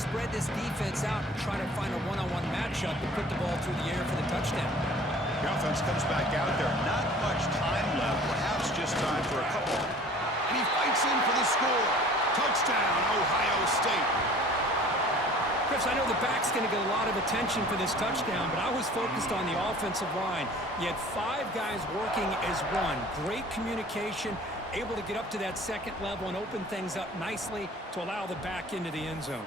spread this defense out and try to find a one-on-one matchup and put the ball through the air for the touchdown. The offense comes back out there. Not much time left. Perhaps just time for a couple. And he fights in for the score. Touchdown, Ohio State. Chris, I know the back's going to get a lot of attention for this touchdown, but I was focused on the offensive line. You had 5 guys working as one. Great communication, able to get up to that second level and open things up nicely to allow the back into the end zone.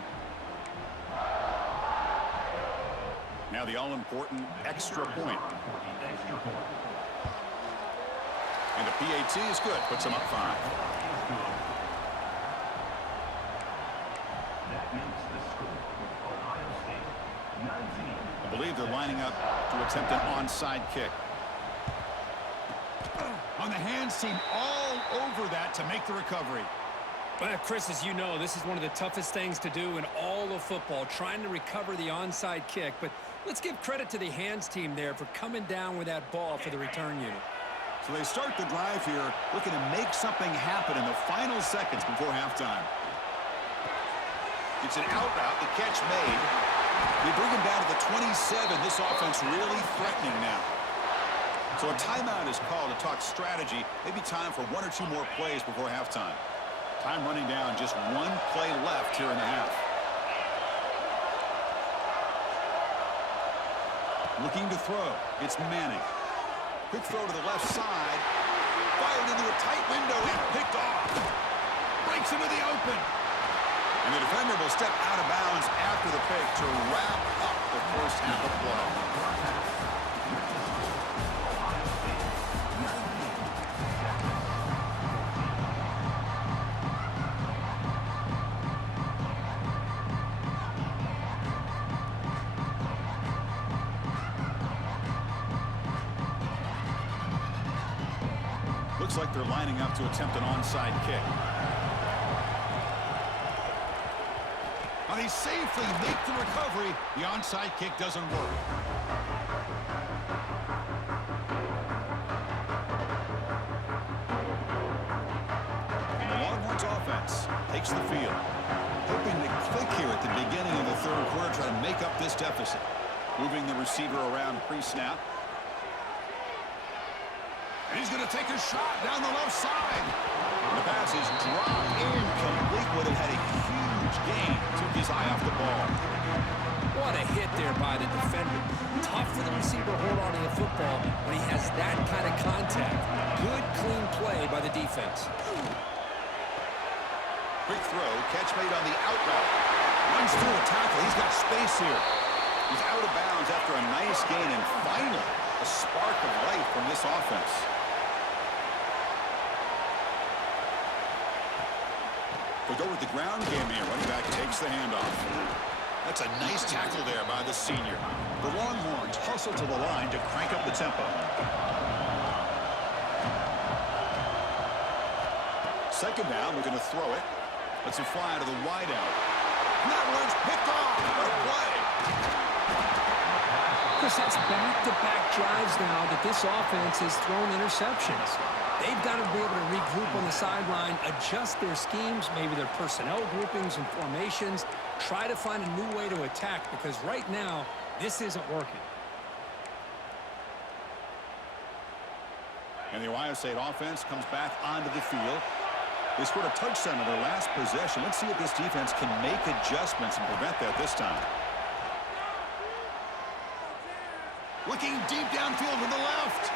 Now the all-important extra point. And the PAT is good. Puts him up 5. I believe they're lining up to attempt an onside kick. On the hands team all over that to make the recovery. Well, Chris, as you know, this is one of the toughest things to do in all of football, trying to recover the onside kick. But let's give credit to the hands team there for coming down with that ball for the return unit. So they start the drive here, looking to make something happen in the final seconds before halftime. It's an out route, the catch made. They bring him down to the 27. This offense really threatening now. So a timeout is called to talk strategy. Maybe time for 1 or 2 more plays before halftime. Time running down, just 1 play left here in the half. Looking to throw. It's Manning. Quick throw to the left side. Fired into a tight window and picked off. Breaks into the open. And the defender will step out of bounds after the pick to wrap up the first half of play. Looks like they're lining up to attempt an onside kick. Now they safely make the recovery. The onside kick doesn't work. And the Longhorns offense takes the field. Hoping to click here at the beginning of the third quarter, try to make up this deficit. Moving the receiver around pre-snap. And he's going to take a shot down the left side. And the pass is dropped incomplete. Would have had a huge gain. Took his eye off the ball. What a hit there by the defender. Tough for the receiver to hold on to the football when he has that kind of contact. Good, clean play by the defense. Quick throw. Catch made on the out route. Runs through a tackle. He's got space here. He's out of bounds after a nice gain. And finally, a spark of life from this offense. We'll go with the ground game here. Running back takes the handoff. That's a nice tackle there by the senior. The Longhorns hustle to the line to crank up the tempo. Second down, we're going to throw it. Let's it fly to the wide out. That one's picked off. What a play. Chris, that's back-to-back drives now that this offense has thrown interceptions. They've got to be able to regroup on the sideline, adjust their schemes, maybe their personnel groupings and formations, try to find a new way to attack because right now, this isn't working. And the Ohio State offense comes back onto the field. They scored a touchdown in their last possession. Let's see if this defense can make adjustments and prevent that this time. Looking deep downfield to the left.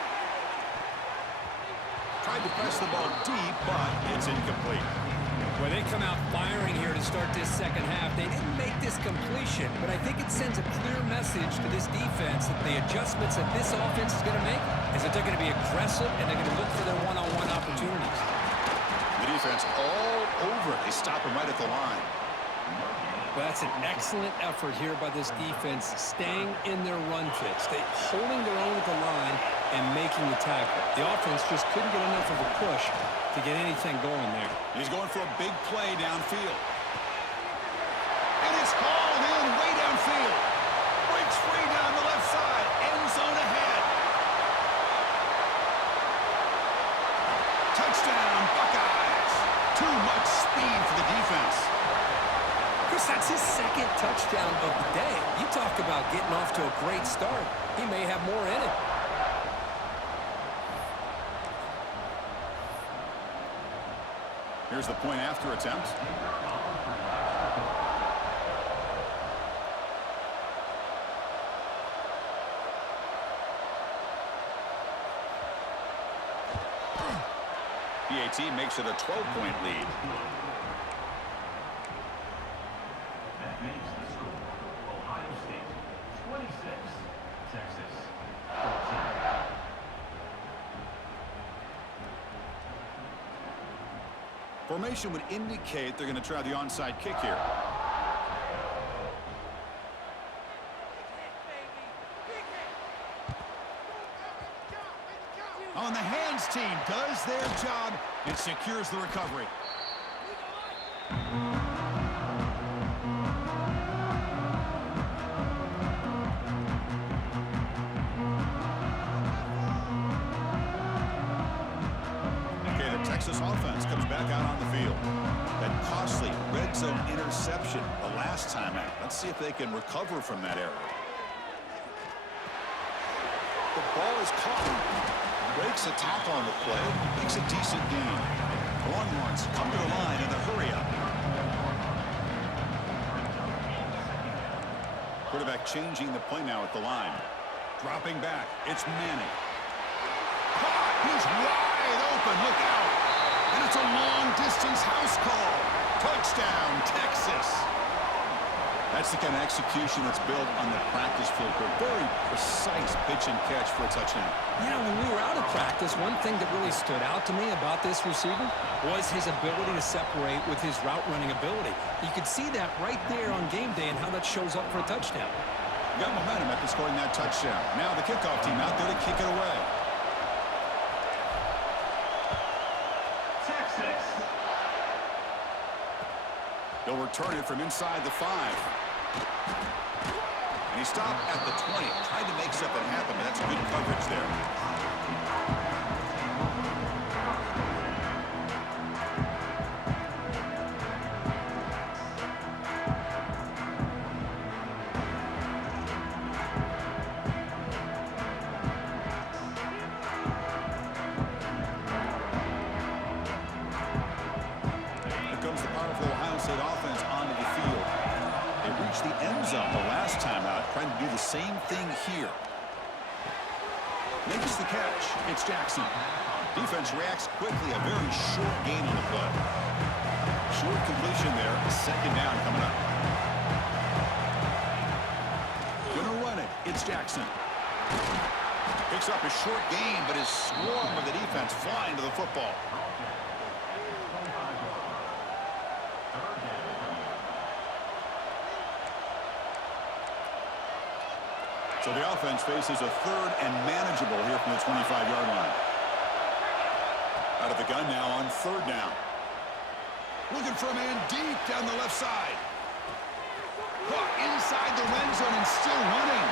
Tried to press the ball deep, but it's incomplete. Well, they come out firing here to start this second half. They didn't make this completion, but I think it sends a clear message to this defense that the adjustments that this offense is going to make is that they're going to be aggressive and they're going to look for their one-on-one opportunities. The defense all over it. They stop him right at the line. Well, that's an excellent effort here by this defense, staying in their run fits. They holding their own at the line and making the tackle. The offense just couldn't get enough of a push to get anything going there. He's going for a big play downfield. And it's called in way downfield. Breaks free down the left side. End zone ahead. Touchdown, Buckeyes. Too much speed for the defense. Chris, that's his second touchdown of the day. You talk about getting off to a great start. He may have more in it. Here's the point after attempt. PAT makes it a 12-point lead. That makes the score Ohio State 26, Texas 14. Formation would indicate they're going to try the onside kick here. On the hands team does their job and secures the recovery. Okay, the Texas offense comes back out on the field. That costly red zone interception the last time out. Let's see if they can recover from that error. The ball is caught. Breaks a tackle on the play, makes a decent gain. Longhorns come to the line in the hurry-up. Quarterback changing the play now at the line. Dropping back, it's Manning. Caught, he's wide open, look out. And it's a long-distance house call. Touchdown, Texas. That's the kind of execution that's built on the practice field. Very precise pitch and catch for a touchdown. You know, when we were out of practice, one thing that really stood out to me about this receiver was his ability to separate with his route running ability. You could see that right there on game day and how that shows up for a touchdown. Got momentum after scoring that touchdown. Now the kickoff team out there to kick it away. Texas. They'll return it from inside the 5. And he stopped at the 20. Tried to make something happen, but that's good coverage there. Here comes the powerful Ohio State offense onto the field. They reached the end zone the last time out, trying to do the same thing here. Makes the catch. It's Jackson. Defense reacts quickly. A very short gain on the play. Short completion there. Second down coming up. Gonna run it. It's Jackson. Picks up a short gain, but his swarm of the defense flying to the football. So the offense faces a third and manageable here from the 25-yard line. Out of the gun now on third down. Looking for a man deep down the left side. Caught inside the red zone and still running.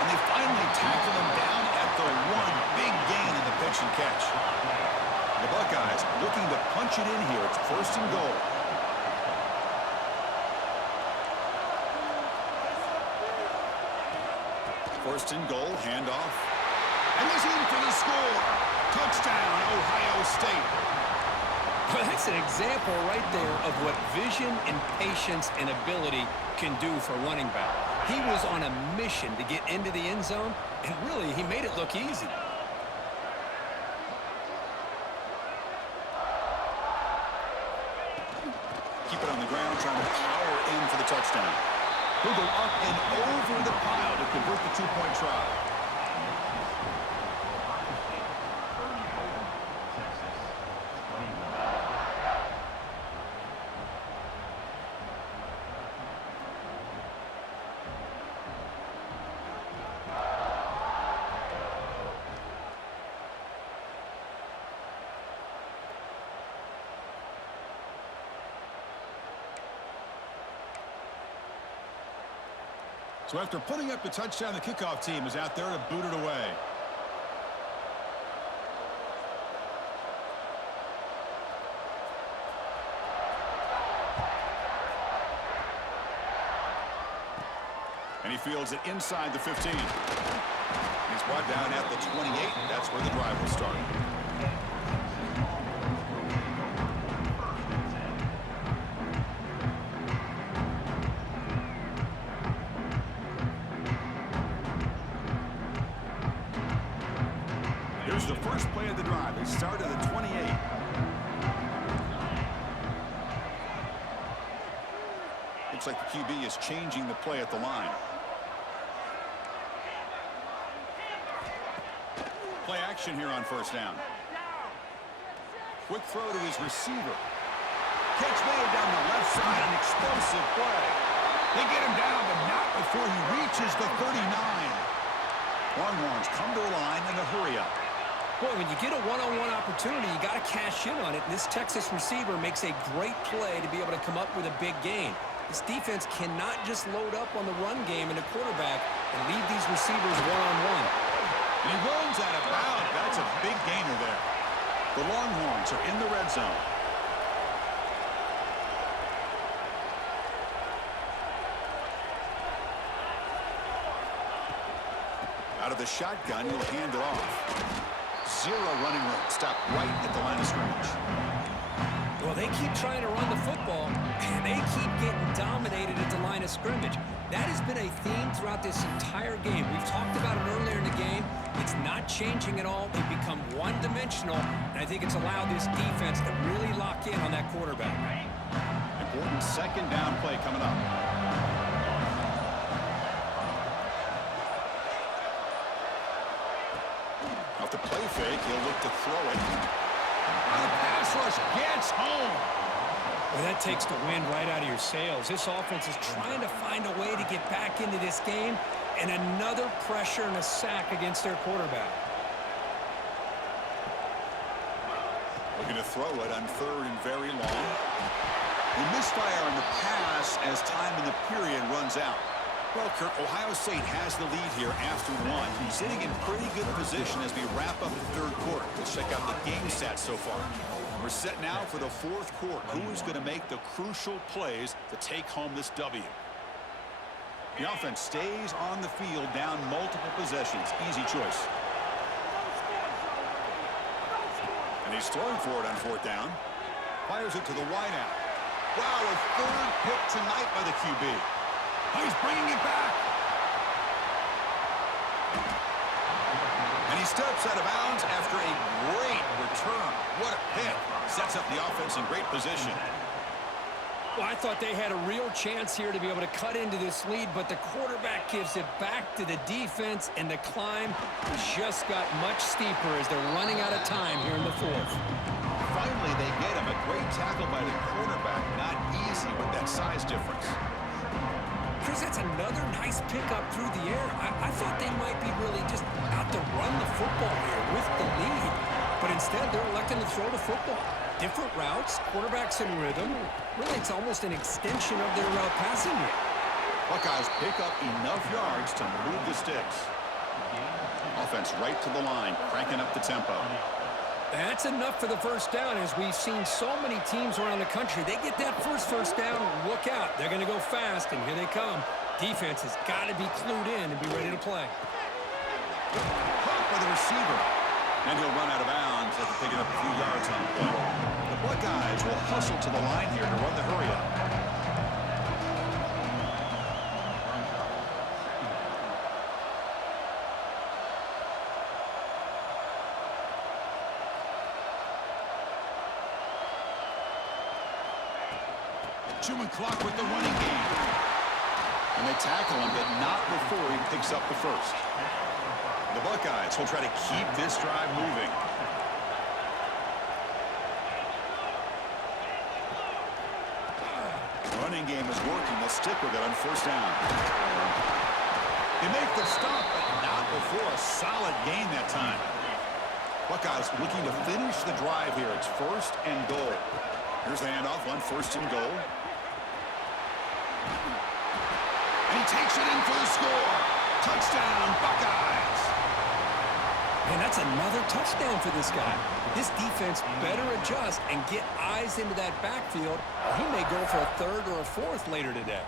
And they finally tackle him down at the 1. Big gain in the pitch and catch. The Buckeyes looking to punch it in here. It's first and goal. First and goal, handoff. And he's in for the score. Touchdown, Ohio State. Well, that's an example right there of what vision and patience and ability can do for running back. He was on a mission to get into the end zone, and really, he made it look easy. Keep it on the ground, trying to power in for the touchdown. He'll go up and over the pile to convert the two-point try. So after putting up the touchdown, the kickoff team is out there to boot it away. fields it inside the 15. He's brought down at the 28. That's where the drive will start. Here's the first play of the drive. They start at the 28. Looks like the QB is changing the play at the line. Play action here on first down. Quick throw to his receiver. Catch made down the left side. An explosive play. They get him down, but not before he reaches the 39. Longhorns come to the line in a hurry up. Boy, when you get a one-on-one opportunity, you got to cash in on it. And this Texas receiver makes a great play to be able to come up with a big gain. This defense cannot just load up on the run game and the quarterback and leave these receivers one-on-one. And he runs out of bounds. That's a big gainer there. The Longhorns are in the red zone. Out of the shotgun, he'll hand it off. Zero running room. Stop right at the line of scrimmage. Well, they keep trying to run the football, and they keep getting dominated at the line of scrimmage. That has been a theme throughout this entire game. We've talked about it earlier in the game. It's not changing at all. They've become one-dimensional, and I think it's allowed this defense to really lock in on that quarterback. Important second down play coming up. Off the play fake, he'll look to throw it. The pass rush gets home. Well, that takes the wind right out of your sails. This offense is trying to find a way to get back into this game, and another pressure and a sack against their quarterback. Looking to throw it on third and very long. They misfire on the pass as time in the period runs out. Well, Kirk, Ohio State has the lead here after one. Sitting in pretty good position as we wrap up the third quarter. Let's check out the game stats so far. We're set now for the fourth quarter. Who is going to make the crucial plays to take home this W? The offense stays on the field down multiple possessions. Easy choice. And he's throwing for it on fourth down. Fires it to the wideout. Wow, a third pick tonight by the QB. He's bringing it back. And he steps out of bounds after a great return. What a pick. Sets up the offense in great position. Well, I thought they had a real chance here to be able to cut into this lead, but the quarterback gives it back to the defense, and the climb just got much steeper as they're running out of time here in the fourth. Finally, they get him. A great tackle by the quarterback. Not easy with that size difference. Chris, that's another nice pickup through the air. I thought they might be really just out to run the football here with the lead. But instead, they're electing to throw the football. Different routes, quarterbacks in rhythm. Really, it's almost an extension of their passing game. Buckeyes pick up enough yards to move the sticks. Offense right to the line, cranking up the tempo. That's enough for the first down, as we've seen so many teams around the country. They get that first down, look out. They're going to go fast, and here they come. Defense has got to be clued in and be ready to play. Caught by the receiver. And he'll run out of bounds after picking up a few yards on the play. The Buckeyes will hustle to the line here to run the hurry up. Chewing clock with the running game. And they tackle him, but not before he picks up the first. The Buckeyes will try to keep this drive moving. Running game is working. They'll stick with it on first down. They make the stop, but not before a solid gain that time. Buckeyes looking to finish the drive here. It's first and goal. Here's the handoff on first and goal. And he takes it in for the score. Touchdown, Buckeyes. And that's another touchdown for this guy. This defense better adjust and get eyes into that backfield. He may go for a third or a fourth later today.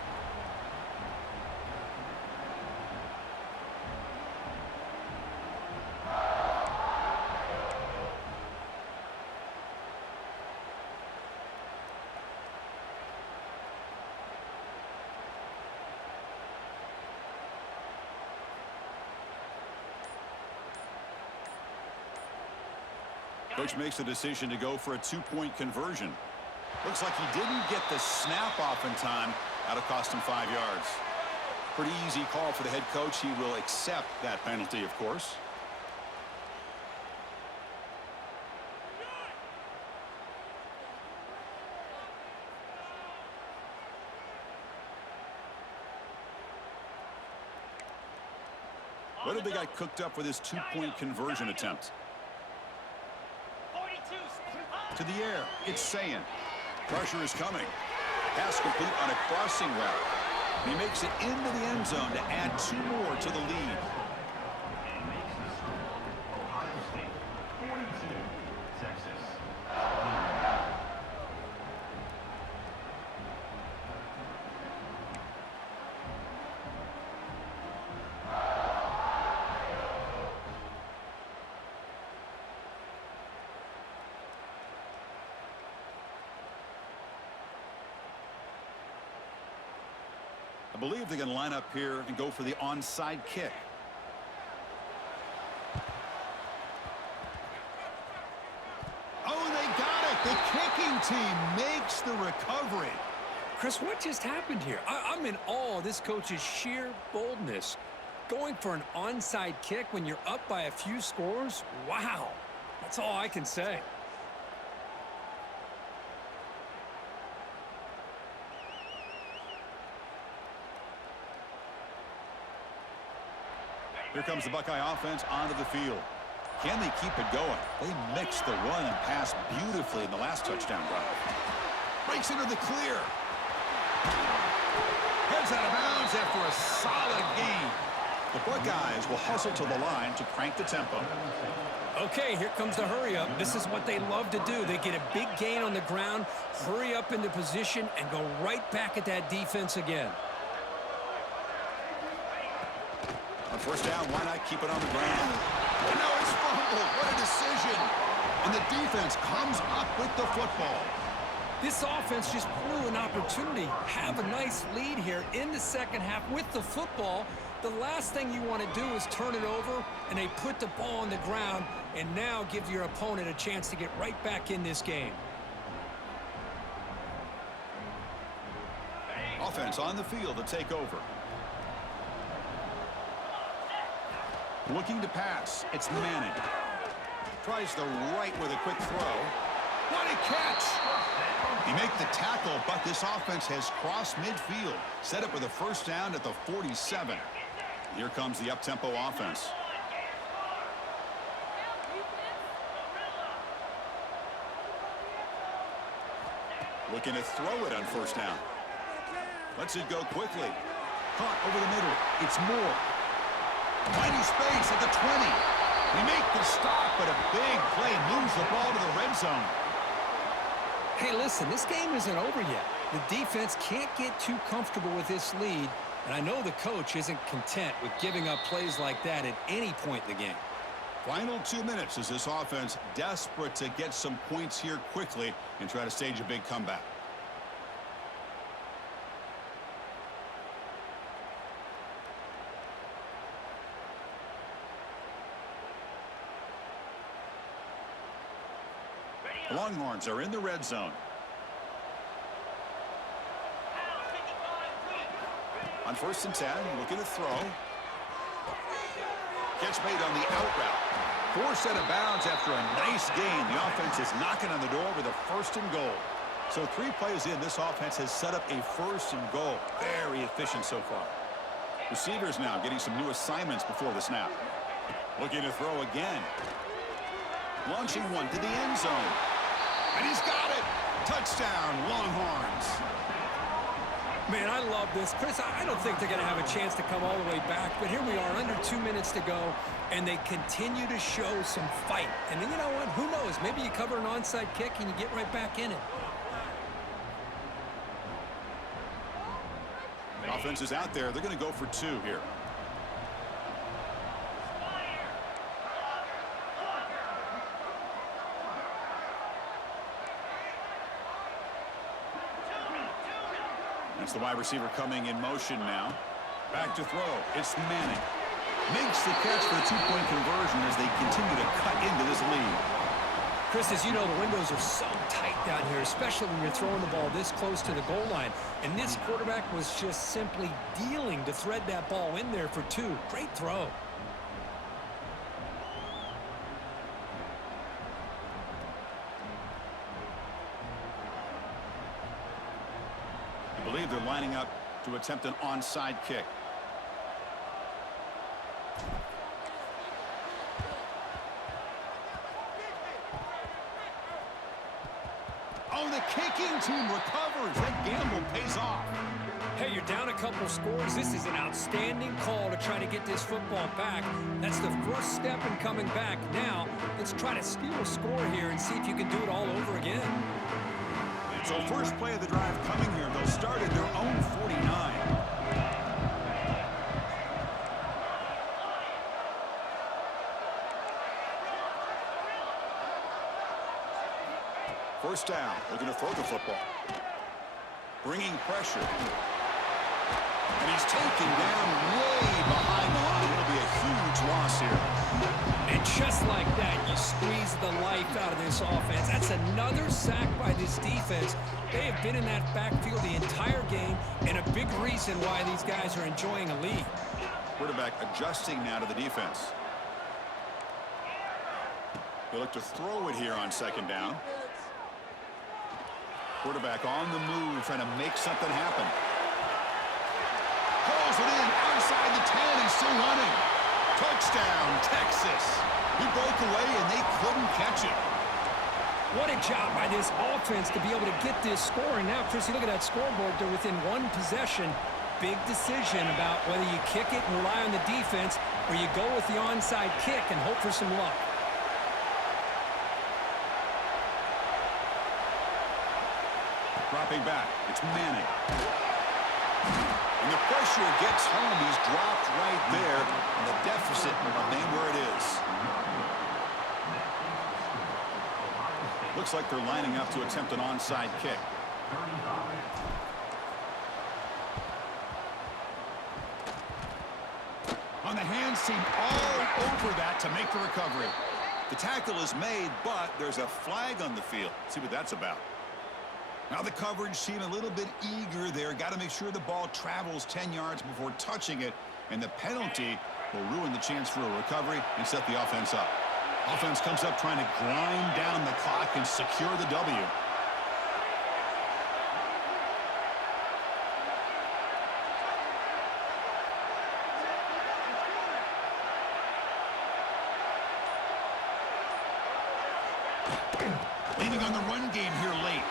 Coach makes the decision to go for a two-point conversion. Looks like he didn't get the snap off in time. That'll cost him 5 yards. Pretty easy call for the head coach. He will accept that penalty, of course. What have they got cooked up with his two-point conversion attempt? To the air, it's Sayan. Pressure is coming. Pass complete on a crossing route. He makes it into the end zone to add 2 more to the lead. And makes the score Ohio State 42, Texas 21. I believe they're going to line up here and go for the onside kick. Oh, they got it. The kicking team makes the recovery. Chris, what just happened here? I'm in awe of this coach's sheer boldness. Going for an onside kick when you're up by a few scores? Wow. That's all I can say. Here comes the Buckeye offense onto the field. Can they keep it going? They mixed the run and pass beautifully in the last touchdown drive. Breaks into the clear. Heads out of bounds after a solid gain. The Buckeyes will hustle to the line to crank the tempo. Okay, here comes the hurry up. This is what they love to do. They get a big gain on the ground, hurry up into position, and go right back at that defense again. On first down, why not keep it on the ground? And now it's fumbled. What a decision. And the defense comes up with the football. This offense just blew an opportunity. Have a nice lead here in the second half with the football. The last thing you want to do is turn it over, and they put the ball on the ground and now give your opponent a chance to get right back in this game. Offense on the field to take over. Looking to pass. It's Manning. Tries the right with a quick throw. What a catch! He made the tackle, but this offense has crossed midfield. Set up with a first down at the 47. Here comes the up-tempo offense. Looking to throw it on first down. Lets it go quickly. Caught over the middle. It's Moore. Tiny space at the 20. They make the stop, but a big play moves the ball to the red zone. Hey, listen, this game isn't over yet. The defense can't get too comfortable with this lead, and I know the coach isn't content with giving up plays like that at any point in the game. Final 2 minutes as this offense desperate to get some points here quickly and try to stage a big comeback. The Longhorns are in the red zone. On first and 10, looking to throw. Catch made on the out route. Forced out of bounds after a nice gain. The offense is knocking on the door with a first and goal. So 3 plays in, this offense has set up a first and goal. Very efficient so far. Receivers now getting some new assignments before the snap. Looking to throw again. Launching one to the end zone. And he's got it. Touchdown, Longhorns. Man, I love this. Chris, I don't think they're going to have a chance to come all the way back, but here we are, under 2 minutes to go, and they continue to show some fight. And you know what? Who knows? Maybe you cover an onside kick and you get right back in it. Offense is out there. They're going to go for 2 here. That's the wide receiver coming in motion now. Back to throw. It's Manning. Makes the catch for the 2-point conversion as they continue to cut into this lead. Chris, as you know, the windows are so tight down here, especially when you're throwing the ball this close to the goal line. And this quarterback was just simply dealing to thread that ball in there for two. Great throw. I believe they're lining up to attempt an onside kick. Oh, the kicking team recovers. That gamble pays off. Hey, you're down a couple scores. This is an outstanding call to try to get this football back. That's the first step in coming back. Now, let's try to steal a score here and see if you can do it all over again. So first play of the drive coming here. They'll start at their own 49. First down. They're going to throw the football. Bringing pressure. And he's taken down way behind the line. It'll be a huge loss here. And just like that, you squeeze the life out of this offense. That's another sack by this defense. They have been in that backfield the entire game, and a big reason why these guys are enjoying a lead. Quarterback adjusting now to the defense. They look to throw it here on second down. Quarterback on the move, trying to make something happen. Pulls it in outside the 10. He's still running. Touchdown, Texas. He broke away, and they couldn't catch it. What a job by this offense to be able to get this score. And now, Chris, you look at that scoreboard. They're within one possession. Big decision about whether you kick it and rely on the defense or you go with the onside kick and hope for some luck. Dropping back. It's Manning. And the pressure gets home. He's dropped right there. And the deficit will remain where it is. Looks like they're lining up to attempt an onside kick. On the hands team all over that to make the recovery. The tackle is made, but there's a flag on the field. See what that's about. Now the coverage team a little bit eager there. Got to make sure the ball travels 10 yards before touching it. And the penalty will ruin the chance for a recovery and set the offense up. Offense comes up trying to grind down the clock and secure the W. Leaning on the run game here late.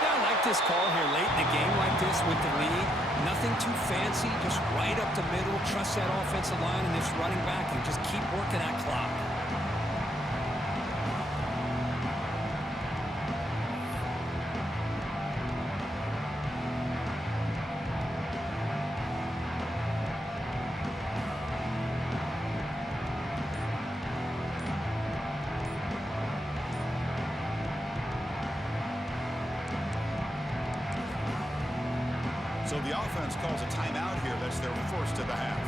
Yeah, I like this call here late in the game like this with the lead. Nothing too fancy, just right up the middle. Trust that offensive line and this running back and just keep working that clock. So the offense calls a timeout here. That's their first of the half.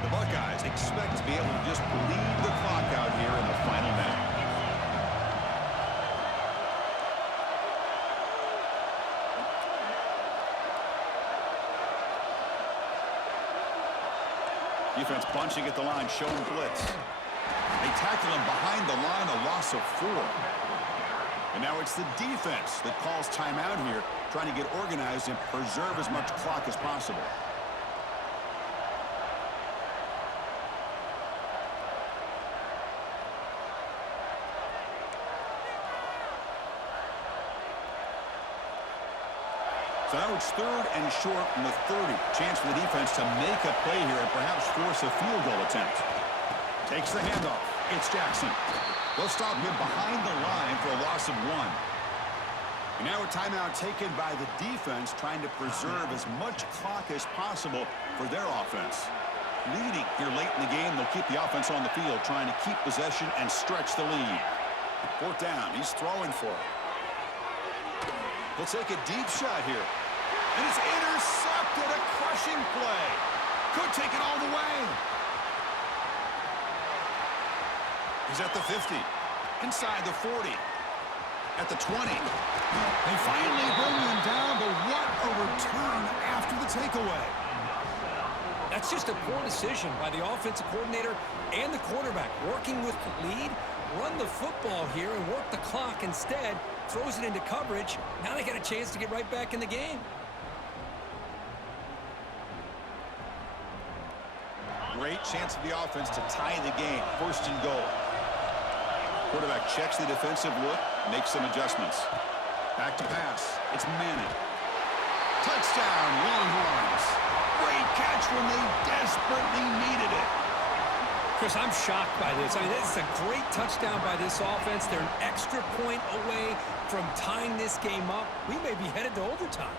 The Buckeyes expect to be able to just bleed the clock out here in the final minute. Defense bunching at the line, showing blitz. They tackle him behind the line, a loss of 4. And now it's the defense that calls timeout here, trying to get organized and preserve as much clock as possible. So now it's third and short from the 30. Chance for the defense to make a play here and perhaps force a field goal attempt. Takes the handoff. It's Jackson. They'll stop him behind the line for a loss of 1. And now a timeout taken by the defense, trying to preserve as much clock as possible for their offense. Leading here late in the game, they'll keep the offense on the field, trying to keep possession and stretch the lead. Fourth down, he's throwing for it. He'll take a deep shot here. And it's intercepted, a crushing play. Could take it all the way. He's at the 50. Inside the 40. At the 20. They finally bring him down, but what a return after the takeaway. That's just a poor decision by the offensive coordinator and the quarterback. Working with the lead, run the football here and work the clock instead. Throws it into coverage. Now they got a chance to get right back in the game. Great chance for the offense to tie the game. First and goal. Quarterback checks the defensive look, makes some adjustments. Back to pass. It's Manning. Touchdown, Longhorns. Great catch when they desperately needed it. Chris, I'm shocked by this. I mean, it's a great touchdown by this offense. They're an extra point away from tying this game up. We may be headed to overtime.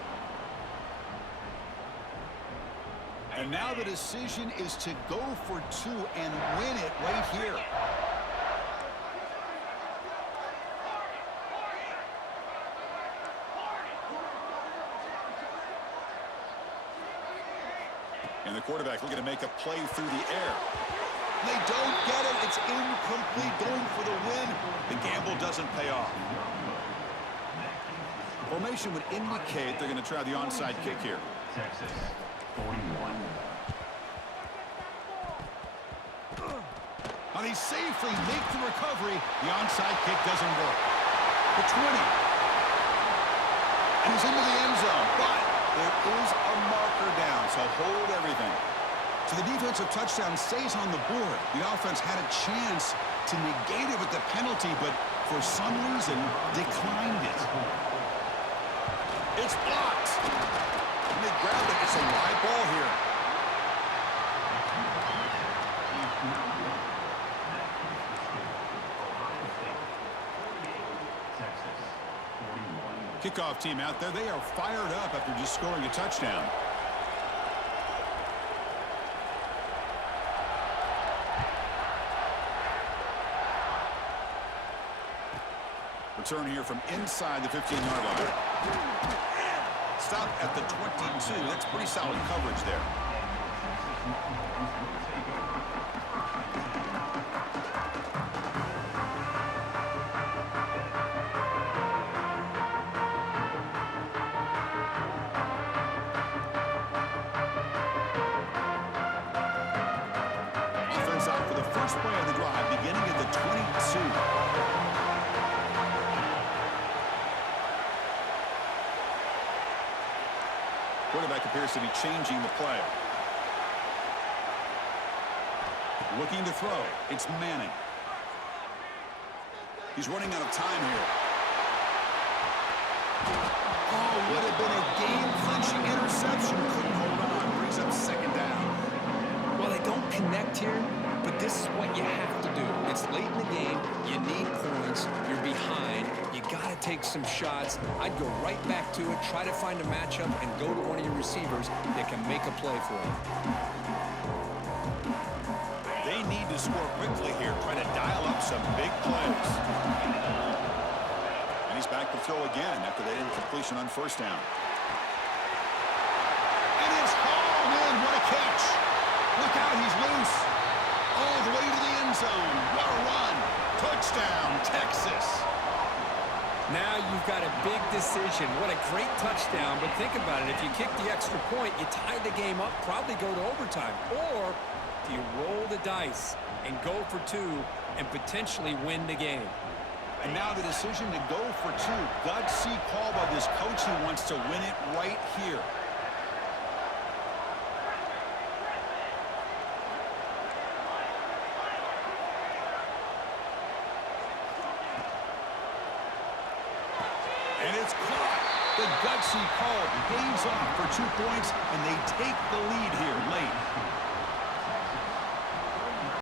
And now the decision is to go for two and win it right here. And the quarterback looking to make a play through the air. They don't get it. It's incomplete. Going for the win. The gamble doesn't pay off. Formation would indicate they're going to try the onside kick here. Texas, 41. Now they safely make the recovery. The onside kick doesn't work. The 20. And he's into the end zone. But there is a marker down, so hold everything. So the defensive touchdown stays on the board. The offense had a chance to negate it with the penalty, but for some reason declined it. It's blocked. And they grab it. It's a wide ball here. Kickoff team out there. They are fired up after just scoring a touchdown. Return here from inside the 15-yard line. Stop at the 22. That's pretty solid coverage there. Offense out for the first play of the drive, beginning at the 22. Quarterback appears to be changing the play. Looking to throw. It's Manning. He's running out of time here. Oh, would have been a game-clinching interception. Couldn't hold on. Brings up second down. Well, they don't connect here, but this is what you have to do. It's late in the game. You need points. You're behind. You got to take some shots. I'd go right back to it, try to find a matchup, and go to one of your receivers that can make a play for you. They need to score quickly here, trying to dial up some big plays. And he's back to throw again after that incompletion on first down. And it's hauled in. What a catch. Look out, he's loose. All the way to the end zone. What a run. Touchdown, Texas. Now you've got a big decision. What a great touchdown, but think about it. If you kick the extra point, you tie the game up, probably go to overtime. Or do you roll the dice and go for two and potentially win the game? And now the decision to go for two. Gutsy call by this coach who wants to win it right here. And it's caught. The gutsy call pays off for 2 points, and they take the lead here late.